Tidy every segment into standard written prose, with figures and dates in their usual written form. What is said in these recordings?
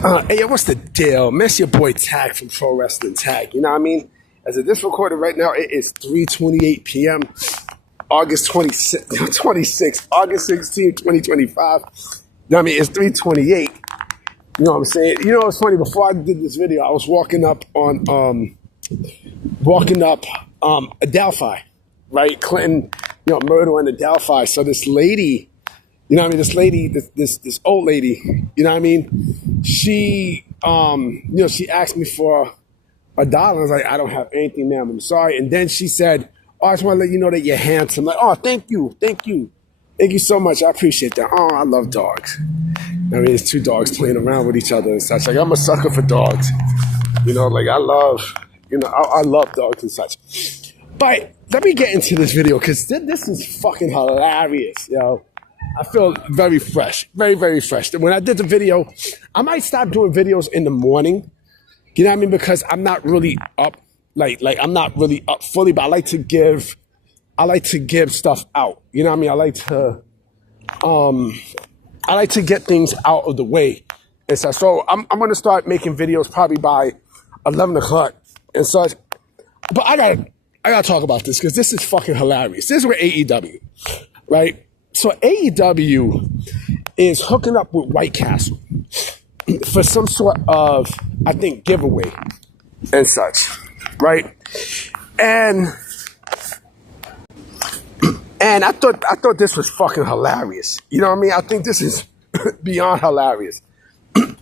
Hey, yo, what's the deal? Miss your boy Tag from Pro Wrestling Tag. You know what I mean? As of this recorded right now, it is 3:28 p.m. August 26, August 16, 2025. You know what I mean? It's 3:28. You know what I'm saying? You know what's funny? Before I did this video, I was walking up Adelphi, right? Clinton, Myrtle and Adelphi. So this lady, you know what I mean? This lady, this old lady, you know what I mean? She, she asked me for $1. I was like, I don't have anything, ma'am. I'm sorry. And then she said, oh, I just want to let you know that you're handsome. Like, oh, thank you. Thank you so much. I appreciate that. Oh, I love dogs. I mean, it's two dogs playing around with each other and such. Like, I'm a sucker for dogs. I love dogs and such. But let me get into this video because this is fucking hilarious, yo. I feel very fresh, very, very fresh. When I did the video, I might stop doing videos in the morning. You know what I mean? Because I'm not really up, I'm not really up fully, but I like to give stuff out. You know what I mean? I like to get things out of the way. And so I'm going to start making videos probably by 11 o'clock and such. But I gotta talk about this because this is fucking hilarious. This is where AEW, right? So AEW is hooking up with White Castle for some sort of, I think, giveaway and such, right? And I thought this was fucking hilarious. You know what I mean? I think this is beyond hilarious.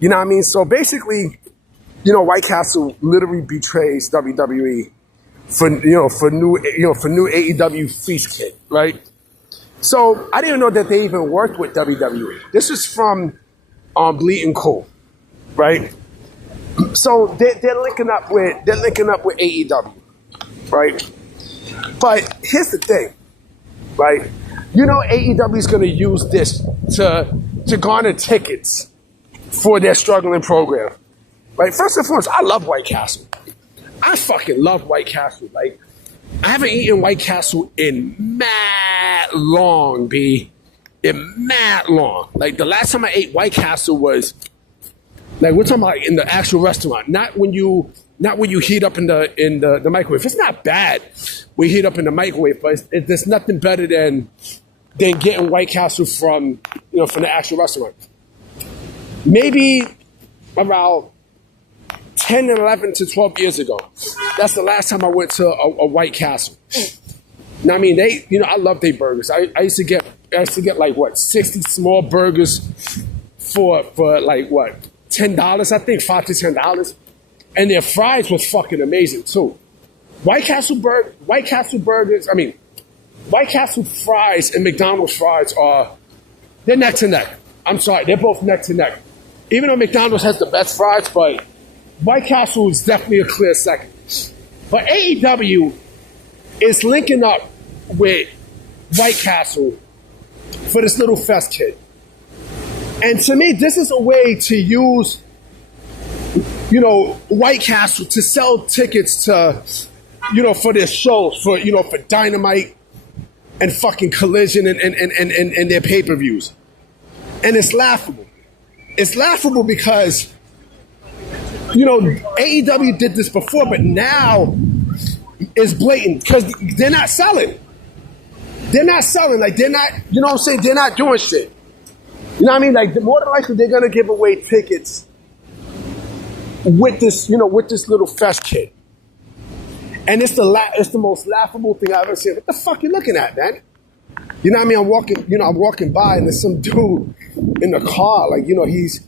You know what I mean? So basically, White Castle literally betrays WWE for new AEW Feast Kit, right? So I didn't know that they even worked with WWE. This is from Bleeding Cool, right? So they're linking up with AEW, right? But here's the thing, right? AEW is going to use this to garner tickets for their struggling program, right? First and foremost, I love White Castle. I fucking love White Castle. Like, I haven't eaten White Castle in mad long, B. In mad long. Like, the last time I ate White Castle was, like, we're talking about in the actual restaurant. Not when you heat up in the microwave. It's not bad when you heat up in the microwave, but there's nothing better than getting White Castle from the actual restaurant. Maybe around 10 and 11 to 12 years ago. That's the last time I went to a White Castle. Now, I mean, I love their burgers. I used to get like, 60 small burgers for like, $10, I think, $5 to $10. And their fries was fucking amazing, too. White Castle fries and McDonald's fries they're neck to neck. I'm sorry, they're both neck to neck. Even though McDonald's has the best fries, but White Castle is definitely a clear second. But AEW is linking up with White Castle for this little fest kit. And to me, this is a way to use, White Castle to sell tickets to, for their shows, for Dynamite and fucking Collision and their pay-per-views. And it's laughable. It's laughable because AEW did this before, but now it's blatant because they're not selling. They're not selling. Like, they're not, you know what I'm saying? They're not doing shit. You know what I mean? Like, more than likely, they're going to give away tickets with this little fest kit. And it's the most laughable thing I've ever seen. What the fuck you looking at, man? You know what I mean? I'm walking by and there's some dude in the car. Like, he's,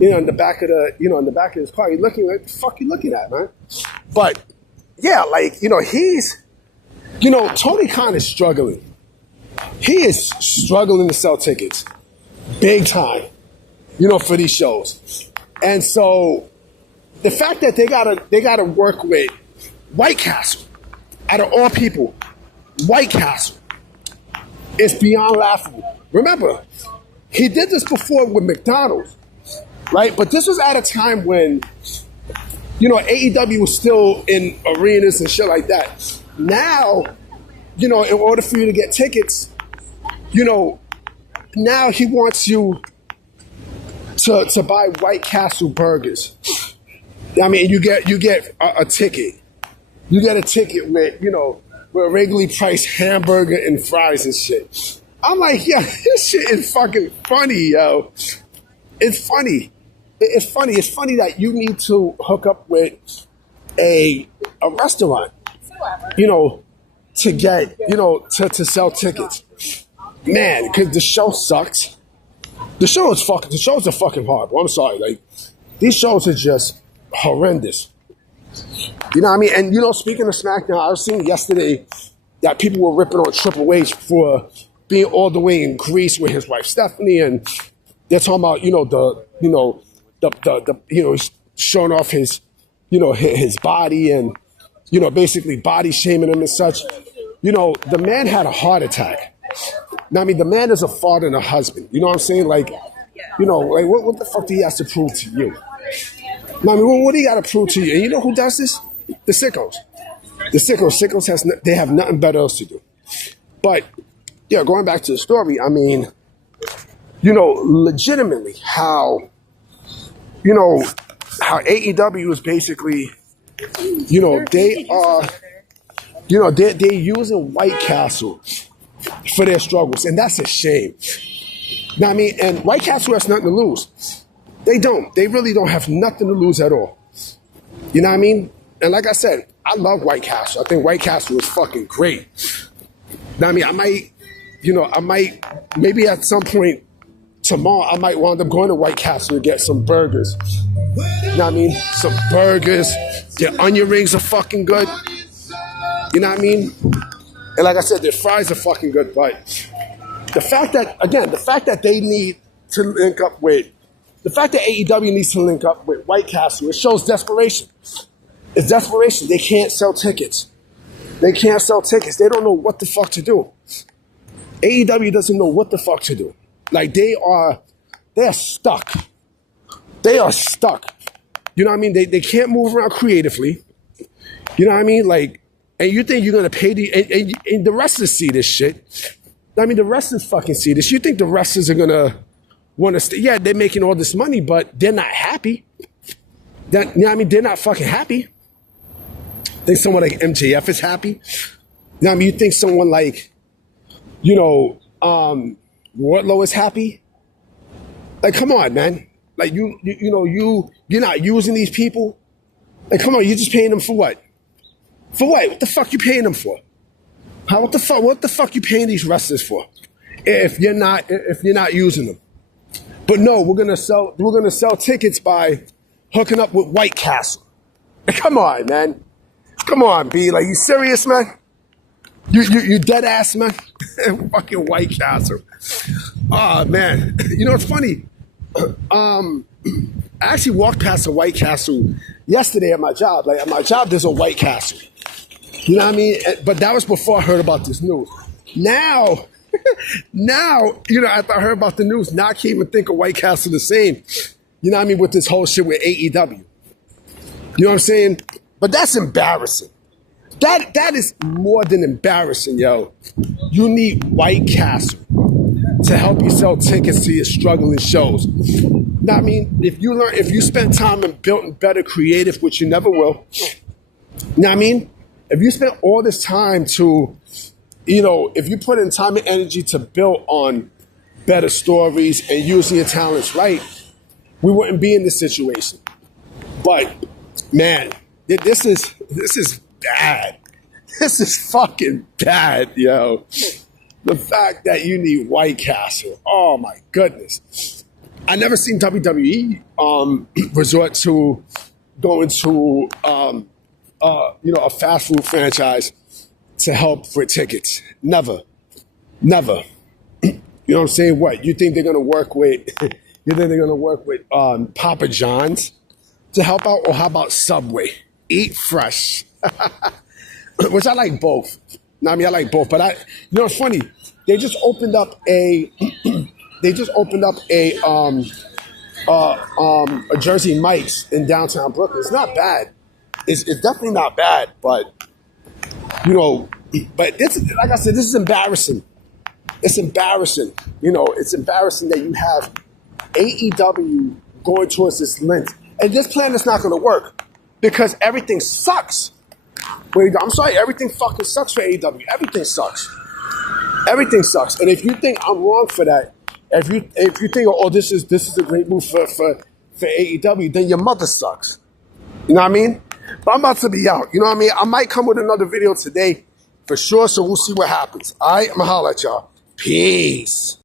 in the back of his car. He's looking like, what the fuck you looking at, man? But yeah, like, he's, Tony Khan is struggling. He is struggling to sell tickets big time, for these shows. And so the fact that they gotta work with White Castle, out of all people, White Castle, is beyond laughable. Remember, he did this before with McDonald's. Right? But this was at a time when, AEW was still in arenas and shit like that. Now, in order for you to get tickets, now he wants you to buy White Castle burgers. I mean, you get a ticket. You get a ticket with with a regularly priced hamburger and fries and shit. I'm like, yeah, this shit is fucking funny, yo. It's funny. It's funny. It's funny that you need to hook up with a restaurant, to get to sell tickets. Man, because the show sucks. The shows are fucking horrible. I'm sorry. Like, these shows are just horrendous. You know what I mean? And speaking of SmackDown, I was seeing yesterday that people were ripping on Triple H for being all the way in Greece with his wife Stephanie, and they're talking about he's showing off his his body and basically body shaming him and such. The man had a heart attack. Now, I mean, the man is a father and a husband. You know what I'm saying? Like, like what the fuck do he have to prove to you? Now, I mean, what do you got to prove to you? And you know who does this? The sickos. The sickos. Sickos they have nothing better else to do. But yeah, going back to the story, I mean, legitimately how AEW is basically, they are, they're using White Castle for their struggles, and that's a shame. Now, I mean, and White Castle has nothing to lose. They don't. They really don't have nothing to lose at all. You know what I mean? And like I said, I love White Castle. I think White Castle is fucking great. Now, I mean, I might, maybe at some point tomorrow, I might wind up going to White Castle to get some burgers. You know what I mean? Some burgers. Their onion rings are fucking good. You know what I mean? And like I said, their fries are fucking good. But the fact that they need to link up with, the fact that AEW needs to link up with White Castle, it shows desperation. It's desperation. They can't sell tickets. They can't sell tickets. They don't know what the fuck to do. AEW doesn't know what the fuck to do. Like, they're stuck. They are stuck. You know what I mean? They can't move around creatively. You know what I mean? Like, and you think you're going to pay and the wrestlers see this shit. I mean, the wrestlers fucking see this. You think the wrestlers are going to want to stay? Yeah, they're making all this money, but they're not happy. You know what I mean? They're not fucking happy. Think someone like MJF is happy? You know what I mean? You think someone like, Wardlow is happy? Like, come on, man. Like, you're not using these people. Like, come on, you're just paying them for what? For what? What the fuck you paying them for? What the fuck you paying these wrestlers for? If you're not using them. But no, we're gonna sell tickets by hooking up with White Castle. Come on, man. Come on, B. Like, you serious, man? You dead ass, man? Fucking White Castle. Oh, man. It's funny. I actually walked past a White Castle yesterday at my job. Like, at my job, there's a White Castle. You know what I mean? But that was before I heard about this news. Now, after I heard about the news, now I can't even think of White Castle the same. You know what I mean? With this whole shit with AEW. You know what I'm saying? But that's embarrassing. That is more than embarrassing, yo. You need White Castle to help you sell tickets to your struggling shows. Now, I mean, if you spend time and built better creative, which you never will. Now, I mean, if you spend all this time to, if you put in time and energy to build on better stories and using your talents right, we wouldn't be in this situation. But man, this is bad. This is fucking bad, yo. The fact that you need White Castle. Oh my goodness. I never seen WWE resort to going to a fast food franchise to help for tickets. Never. You know what I'm saying? What? You think they're gonna work with Papa John's to help out, or how about Subway? Eat Fresh. Which I like both. I mean, I like both, but it's funny. They just opened up a Jersey Mike's in downtown Brooklyn. It's not bad. It's definitely not bad, but but this, like I said, this is embarrassing. It's embarrassing. It's embarrassing that you have AEW going towards this length. And this plan is not going to work because everything sucks. Wait, I'm sorry, everything fucking sucks for AEW. Everything sucks. Everything sucks. And if you think I'm wrong for that, if you think, oh, this is a great move for AEW, then your mother sucks. You know what I mean? But I'm about to be out. You know what I mean? I might come with another video today for sure, so we'll see what happens. All right? I'm going to holler at y'all. Peace.